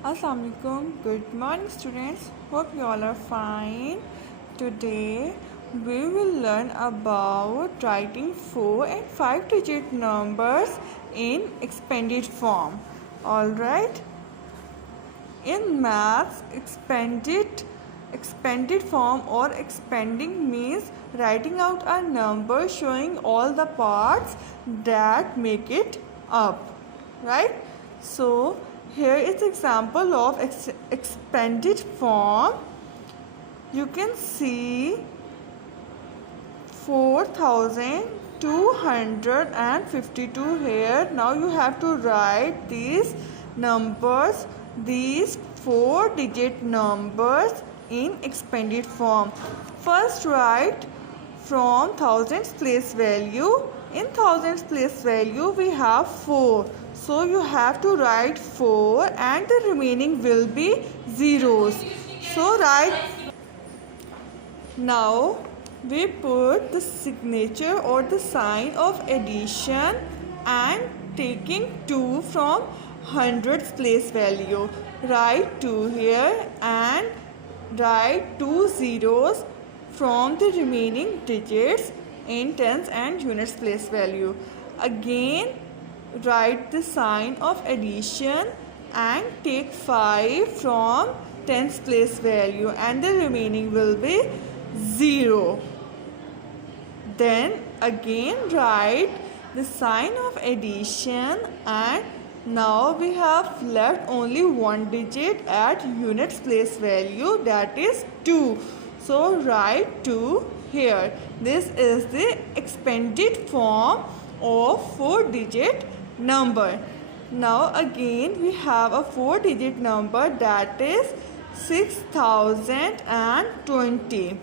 Assalamualaikum. Good morning, students. Hope you all are fine. Today we will learn about writing 4 and 5 digit numbers in expanded form. All right. In maths, expanded form or expanding means writing out a number showing all the parts that make it up. Right? So here is example of expanded form. You can see 4252 here. Now you have to write these numbers, these 4-digit numbers in expanded form. First write from thousands place value. In thousands place value we have 4. So you have to write 4 and the remaining will be zeros. So write. Now we put the signature or the sign of addition and taking 2 from hundreds place value. Write 2 here and write 2 zeros from the remaining digits in tens and units place value. Again write the sign of addition and take 5 from tens place value and the remaining will be 0. Then again write the sign of addition and now we have left only one digit at units place value, that is 2. So write 2 here. This is the expanded form of 4-digit number. Now again we have a 4-digit number, that is 6020.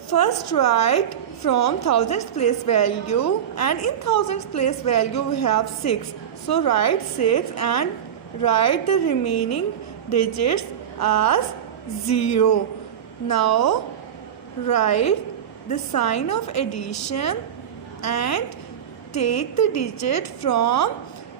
First write from thousands place value and in thousands place value we have 6. So write 6 and write the remaining digits as 0. Now write the sign of addition and take the digit from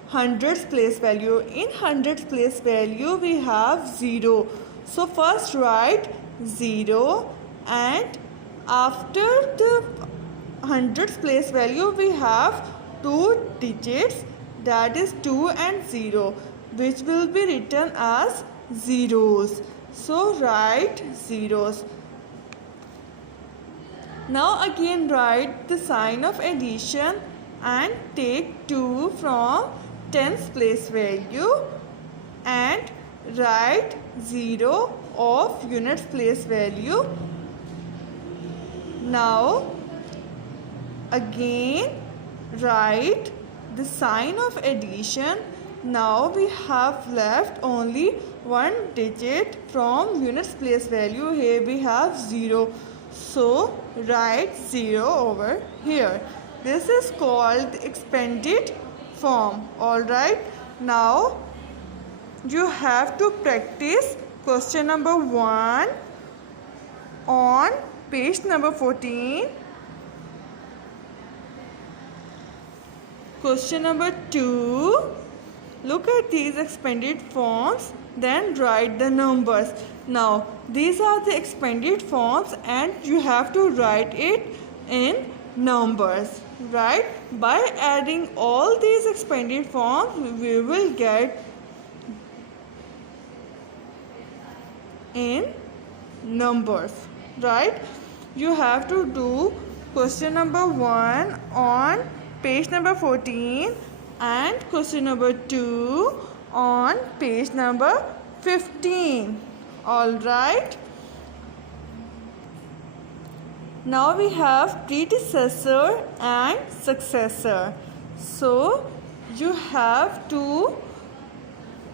hundreds place value. In hundreds place value we have 0. So first write 0 and after the hundreds place value we have 2 digits, that is 2 and 0, which will be written as zeros. So write zeros. Now again write the sign of addition and take 2 from tens place value and write 0 of units place value. Now again write the sign of addition. Now we have left only one digit from units place value. Here we have 0. So write 0 over here. This is called the expanded form. Alright. Now you have to practice question number 1 on page number 14. Question number 2. Look at these expanded forms, then write the numbers. Now these are the expanded forms and you have to write it in numbers. Right? By adding all these expanded forms we will get in numbers. Right? You have to do question number 1 on page number 14 and question number 2 on page number 15. Alright. Now we have predecessor and successor. So you have to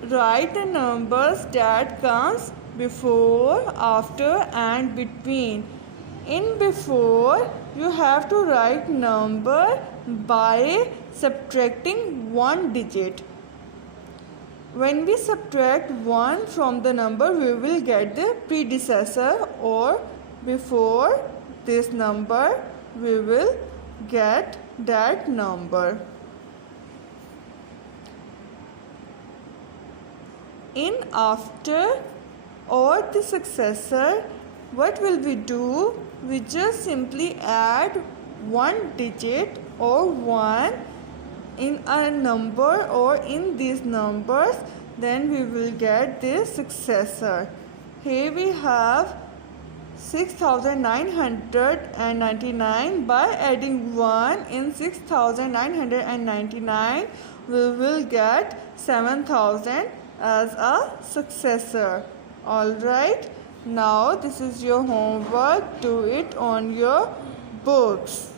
write the numbers that comes before, after and between. In before you have to write number by subtracting one digit. When we subtract 1 from the number we will get the predecessor, or before this number we will get that number. in after or the successor, what will we do? We just simply add one digit or one in a number or in these numbers, then we will get the successor. Here we have 6999. By adding 1 in 6999, we will get 7000 as a successor. Alright, now this is your homework. Do it on your books.